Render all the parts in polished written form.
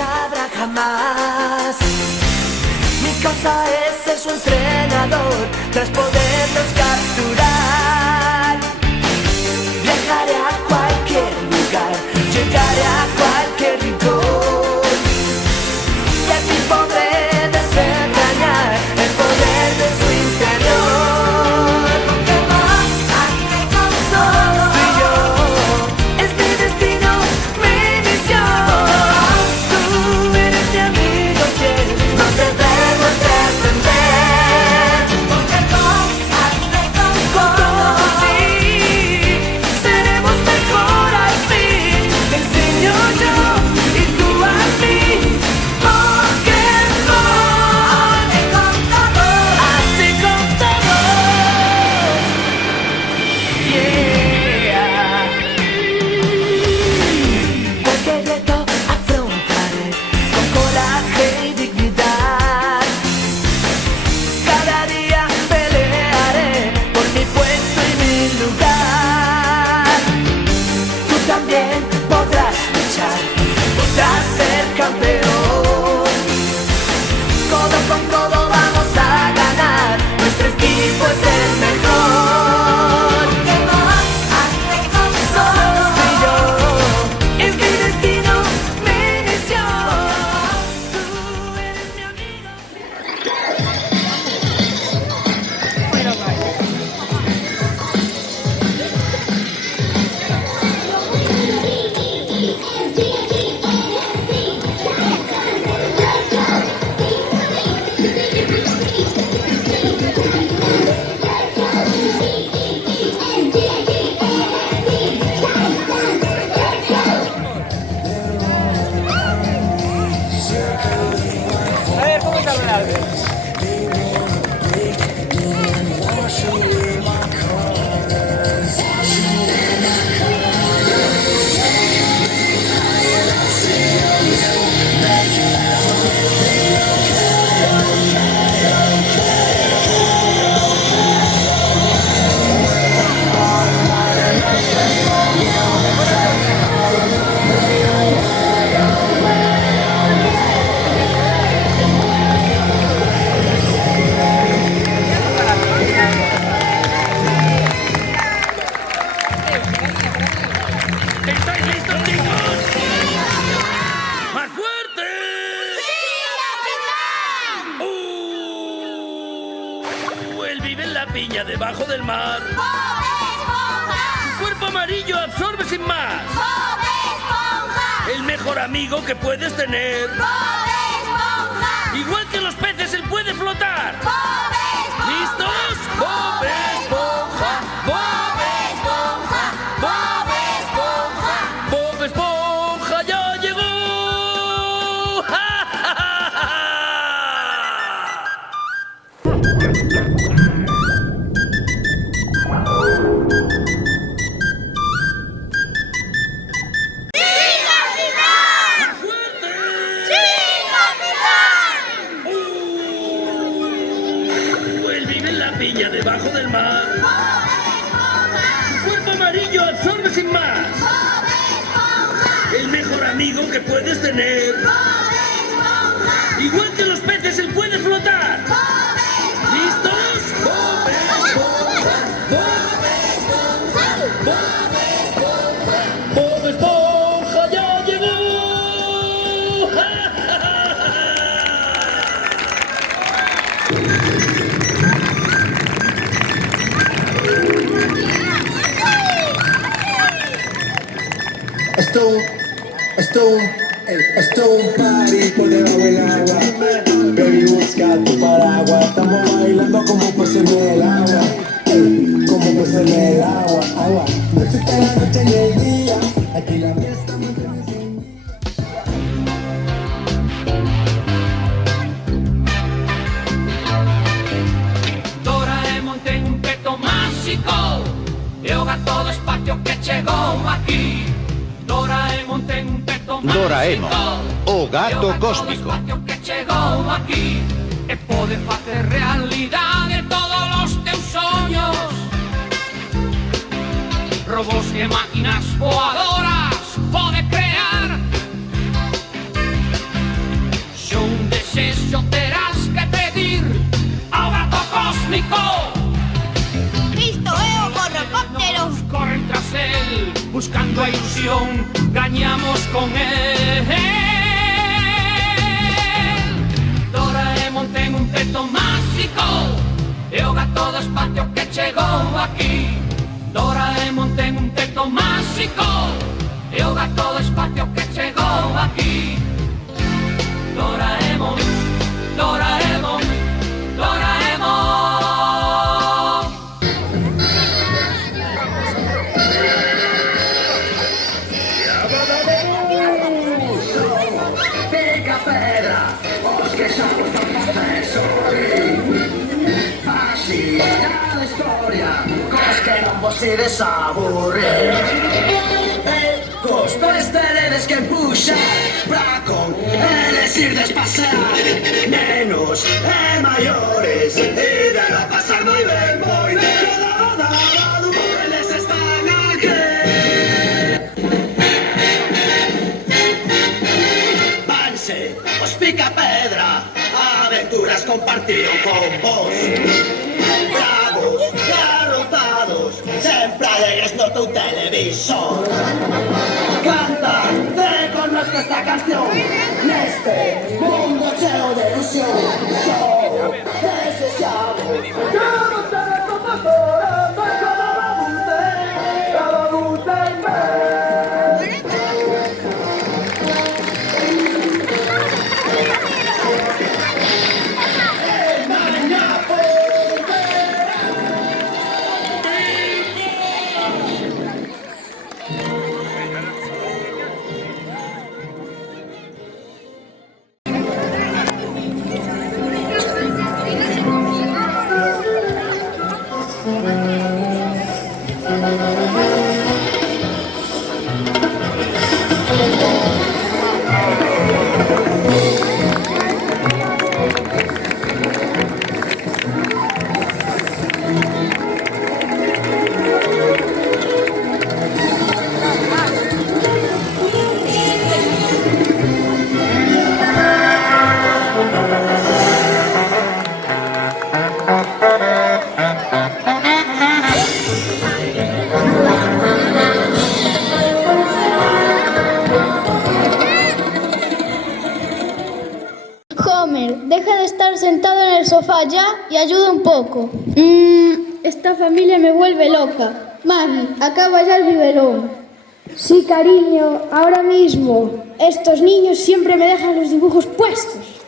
habrá jamás. Mi cosa es ser su entrenador, tras poderlos capturar. Viajaré a cualquier lugar, llegaré a cualquier rincón, y así podré desentrañar el poder de su interior. Pokémon, somos tú y yo, es mi destino, mi misión. Tú eres mi amigo fiel, no debemos de entender. Pokémon, sí, seremos mejor al fin. Te enseño yo y tú a mí. Pokémon, hazte con todos. Yeah. Cualquier reto afrontaré con coraje y dignidad. Cada día pelearé por mi puesto y mi lugar. Tú también podrás luchar, podrás ser campeón. Codo con codo vamos a ganar, nuestro equipo es el mejor. Somos tú y yo, es mi destino, mi misión. Tú eres mi amigo. A ver, ¿cómo está Ronaldo? ¿Estáis listos, chicos? ¡Más fuerte! Él vive en la piña debajo del mar. Su cuerpo amarillo absorbe sin más. El mejor amigo que puedes tener. Igual que los peces, él puede flotar. ¿Listos? Bob Esponja, Bob Esponja, Bob Esponja. Bob Esponja ya llegó. ¡Ja, ja, ja, ¡Más fuerte! Él vive en la piña debajo del mar. Su cuerpo amarillo absorbe sin más. El mejor amigo que puedes tener. Igual que los peces, él puede flotar. ¿Listos? Bob Esponja, Bob Esponja, Bob Esponja. Bob Esponja ya llegó. ¡Ja, ja, ja, Esto es un party por debajo del agua. Baby, busca tu paraguas. Estamos bailando como peces en el agua. Como peces en el agua. No existe la noche ni el día. Aquí la fiesta mantiene encendida. Doraemon ten un peto máxico e o gato do espacio que chegou aquí. Doraemon ten un peto máxico. Doraemon, o gato e o cósmico. do espacio que chegou aquí. E pode facer realidade todos os teus soños. Robos e máquinas voadoras pode crear. máxico. Visto o corrocóptero. Corren tras él, buscando a ilusión, gañamos con él. Doraemon ten un peto máxico, e o gato do espacio que chegou aquí. Doraemon ten un peto máxico, e o gato do espacio que chegou aquí. Doraemon, Doraemon, Doraemon. Pica pedra, os que somos tan profesores. Fascina la historia, cos que non vos ides aburrir. Cos tres teredes que empuxa pra con eles irdes pasear. Nenos e maiores, idelo pasar moi ben, moi ben. Eles están aquí. Vanse, os pica pedra, aventuras compartiron con vos. Bravos e arrotados, sempre alegres no teu televisor. Canta, te conozco esta canción, neste mundo cheo de ilusión. Yo desexamos, yo te como corazón, cada bunte en vez. Homer, deja de estar sentado en el sofá ya y ayuda un poco. Esta familia me vuelve loca. Maggie, acaba ya el biberón. Sí, cariño, ahora mismo. Estos niños siempre me dejan los dibujos puestos.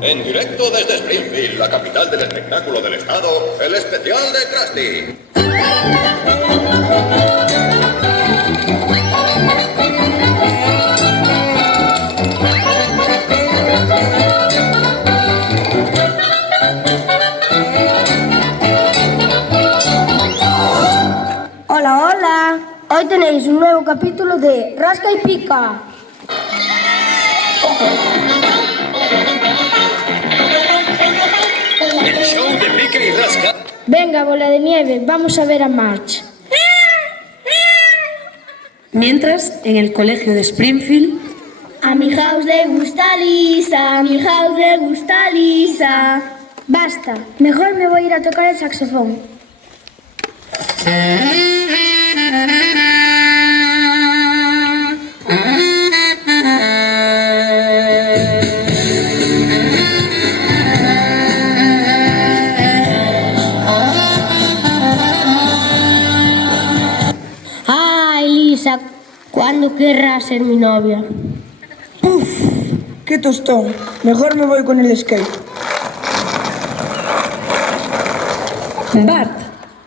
En directo desde Springfield, la capital del espectáculo del estado, el especial de Krusty. Hola, hola. Hoy tenéis un nuevo capítulo de Rasca y Pica. El show de Pica y Rasca. Venga, bola de nieve, vamos a ver a March. Mientras, en el colegio de Springfield, A mi house le gusta Lisa, a mi house le gusta Lisa. Basta, mejor me voy a ir a tocar el saxofón. Ay, Lisa, ¿cuándo querrás ser mi novia? ¡puf! ¡Qué tostón! Mejor me voy con el skate. Bart,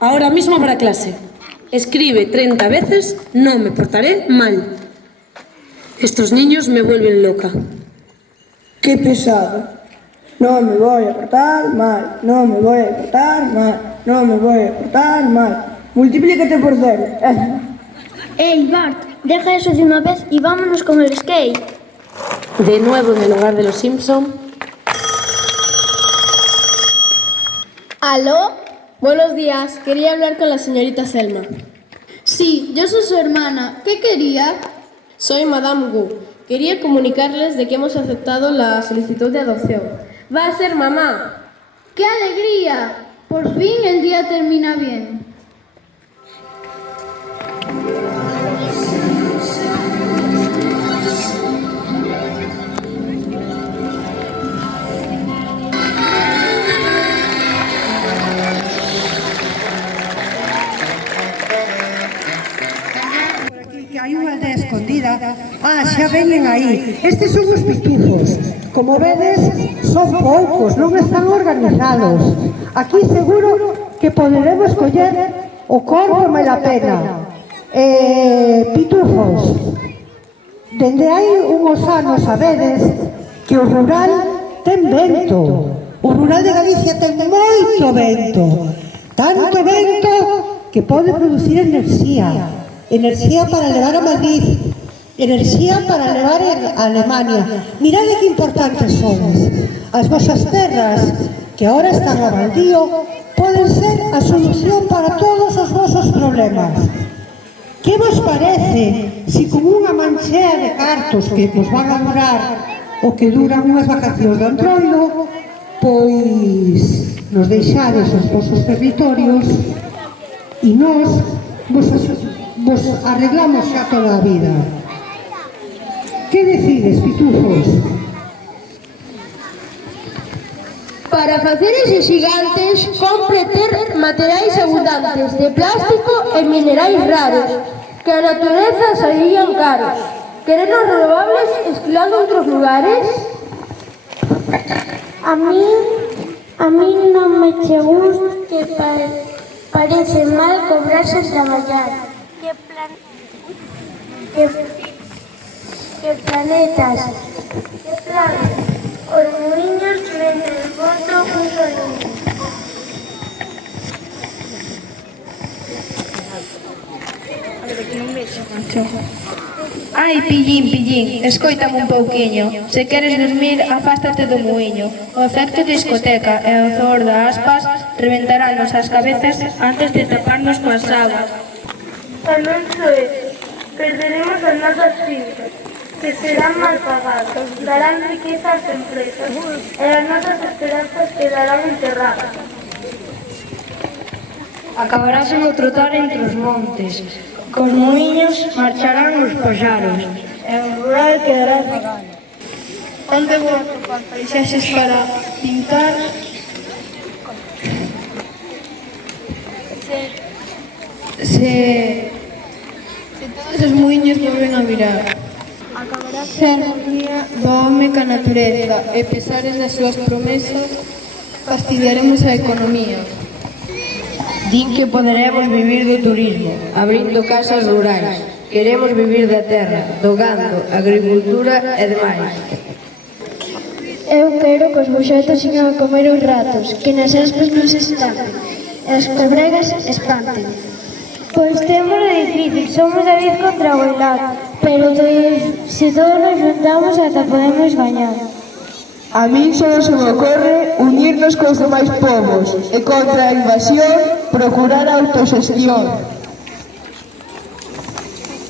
ahora mismo para clase. Escribe 30 veces, no me portaré mal. Estos niños me vuelven loca. ¡Qué pesado! No me voy a portar mal, no me voy a portar mal, no me voy a portar mal. Multiplícate por 0. Ey, Bart, deja eso de una vez y vámonos con el skate. De nuevo en el hogar de los Simpson. ¿Aló? Buenos días, quería hablar con la señorita Selma. Sí, yo soy su hermana. ¿Qué quería? Soy Madame Wu. Quería comunicarles de que hemos aceptado la solicitud de adopción. Va a ser mamá. ¡Qué alegría! Por fin el día termina bien. Que hai unha aldea escondida. Xa veñen aí. Estes son os pitufos. Como vedes, son poucos, non están organizados. Aquí seguro que poderemos coller o corpo e a pena. Pitufos, dende hai unhos anos sabedes que o rural ten vento. O rural de Galicia ten moito vento. Tanto vento que pode producir enerxía. Enerxía para levar a Madrid, enerxía para levar a Alemania. Mirade que importantes sodes. As vosas terras, que ahora están a baldío, poden ser a solución para todos os vosos problemas. Que vos parece se con unha manchea de cartos que vos van a durar o que duran unhas vacacións de Antroido, pois nos deixades os vosos territorios e nós vos arreglamos xa toda a vida? Que decides, pitufos? Para facer eses gigantes, compre ter materiais abundantes de plástico e minerais raros, que a natureza sairían caros. Querenos renovables esquilando outros lugares? A mí non me che gusta que parece mal cobrarse traballar. Que planetas, que planes, os muiños venden el fondo un sonido. Ai, pillín, escoítame un pouquiño. Se queres dormir, afástate do muiño. O efecto discoteca e o zoor da aspas reventarános as cabezas antes de taparnos coas aguas. E non só eso, perderemos as nosas fincas, que serán mal pagadas, darán riqueza ás empresas, e as nosas esperanzas quedarán enterradas. Acabarás en o trotar entre os montes. Cos muiños marcharán os paxaros e o rural quedará apagado. Onde vou atopar paisaxes para pintar? Se todos os muiños volven a virar. Acabará ser o día do home ca natureza e pesares das súas promesas fastidiaremos a economía. Din que poderemos vivir do turismo, abrindo casas rurais. Queremos vivir da terra, do gando, agricultura e demais. Eu quero que os boxetos sigan a comer os ratos, que nas aspas non se estampen, e as cobregas espanten. Pois temos difícil, somos a 10 contra o helado, pero se todos nos juntamos ata podemos gañar. A min só se me ocorre unirnos cos demais povos e contra a invasión procurar a autoxestión.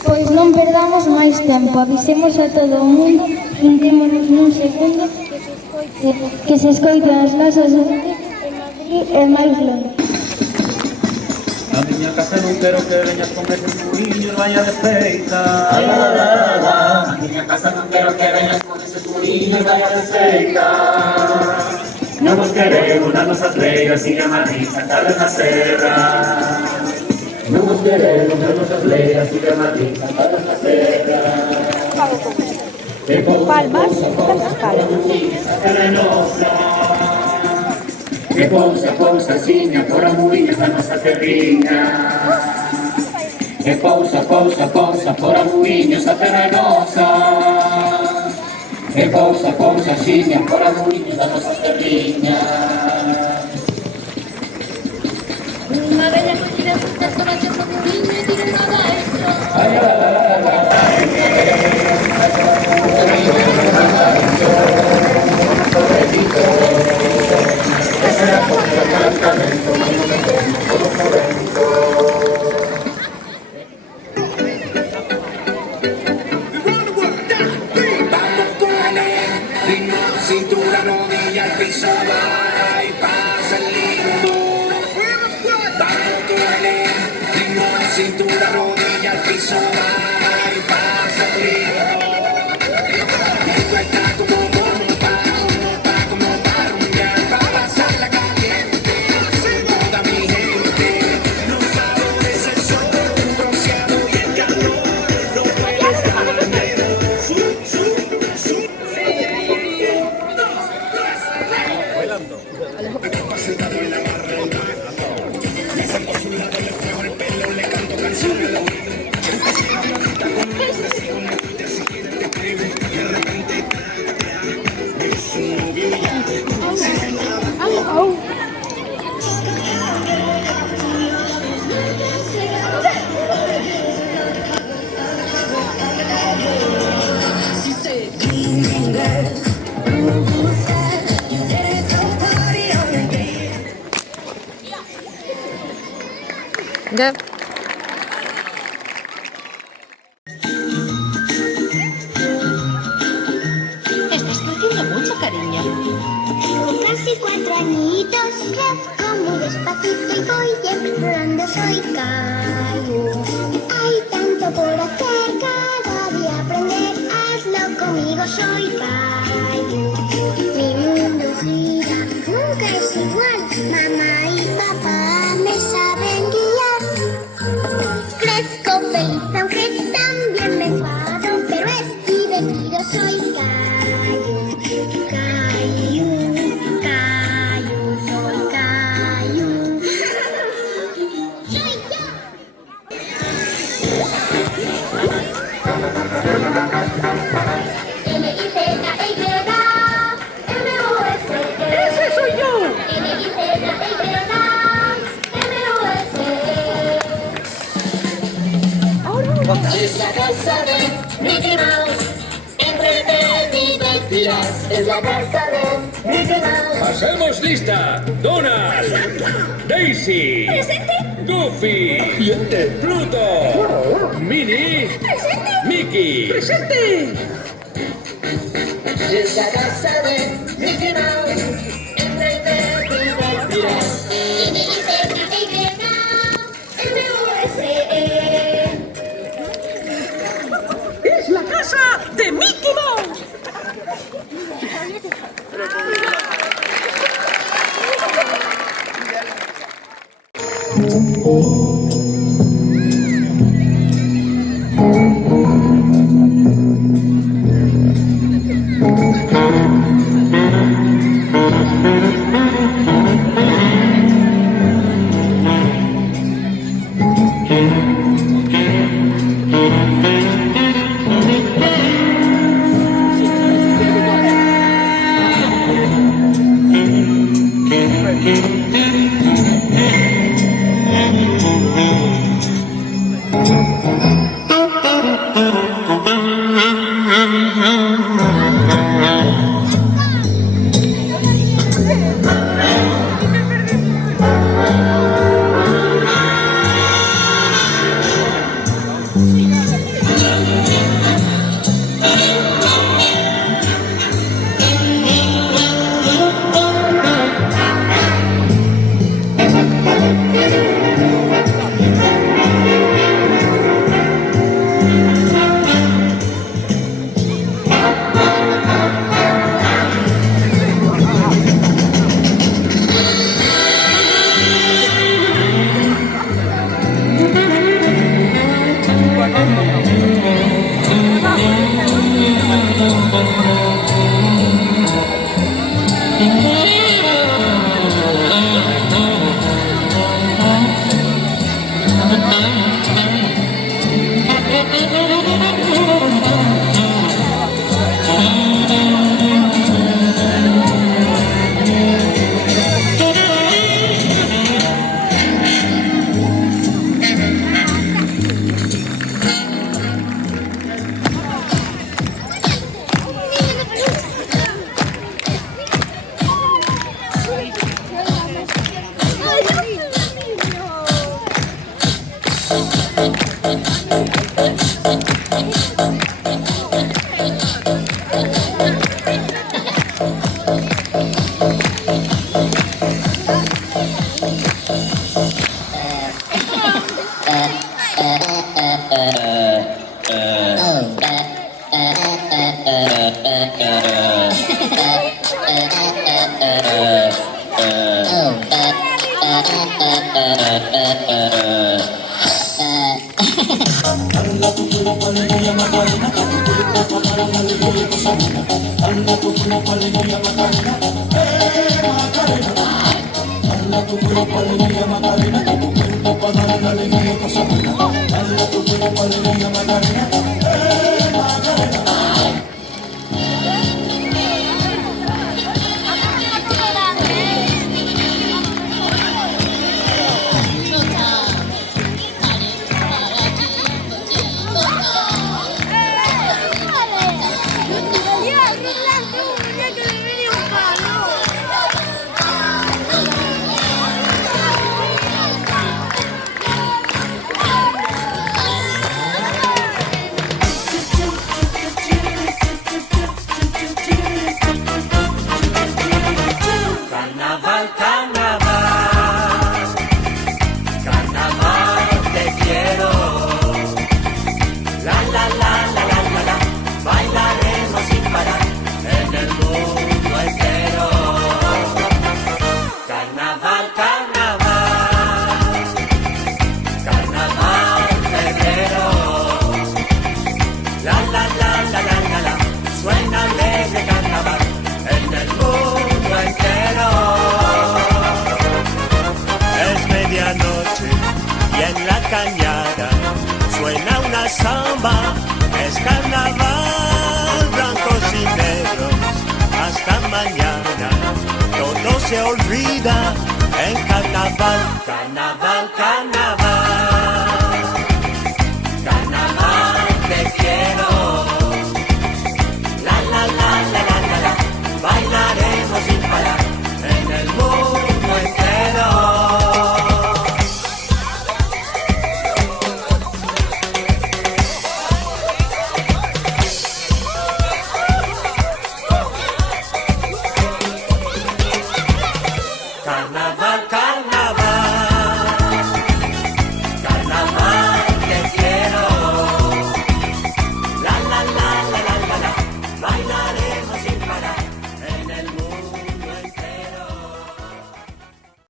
Pois non perdamos máis tempo, avisemos a todo o mundo, juntémonos nun segundo, que se escoiten as nosas voces en Madrid e máis longe. A miña casa non quero que veñas con eses muiños, vaya de feita. A miña casa non quero que veñas con eses muiños, vaya de feita. Non vos queremos nas nosas leiras, sigue a Madrid, sentadas na serra. Non vos queremos nas nosas leiras, sigue a Madrid, sentadas na serra. Palmas, a terra é nosa. Que pousa, siña, por a muiños da nosa terriña. Que pousa, por a muiños, a terra é nosa. Que pousa, siña, por a muiños da nosa terriña. Unha bella collida frutas con anchas o muiño e tiren nada extra. Ay, la, la, la, la, la. Cintura, rodilla, al piso, va y pasa el lindo. Venga. Estás creciendo mucho, cariño. Tengo casi 4 añitos, crezco muy despacito y voy explorando, soy Caillou. Hay tanto por hacer, cada día aprender, hazlo conmigo, soy Caillou. Mi mundo gira, nunca es igual, mamá y papá me saben guiar. Crezco feliz, aunque también me enfado, pero es divertido, soy Caillou. Caillou, Caillou, soy Caillou. ¡Soy yo! L-I-Z-E-Y-M-O-S-E. ¡Ese soy yo! L-I-Z-E-Y-M-O-S-E. Es la casa de Mickey Mouse, entre te divertirás. Es la casa de Mickey Mouse. ¡Hacemos lista! Donald, Daisy, ¡Presente! Goofy, Pluto, Minnie, ¡Presente! Mickey. ¡Presente! Es la casa de Mickey Mouse, entre te divertirás. L-I-Z-E-Y-M-O-S-E. ¡Es la casa de Mickey Mouse! es samba, es carnaval, blancos y negros, hasta mañana, todo se olvida en carnaval, carnaval, carnaval.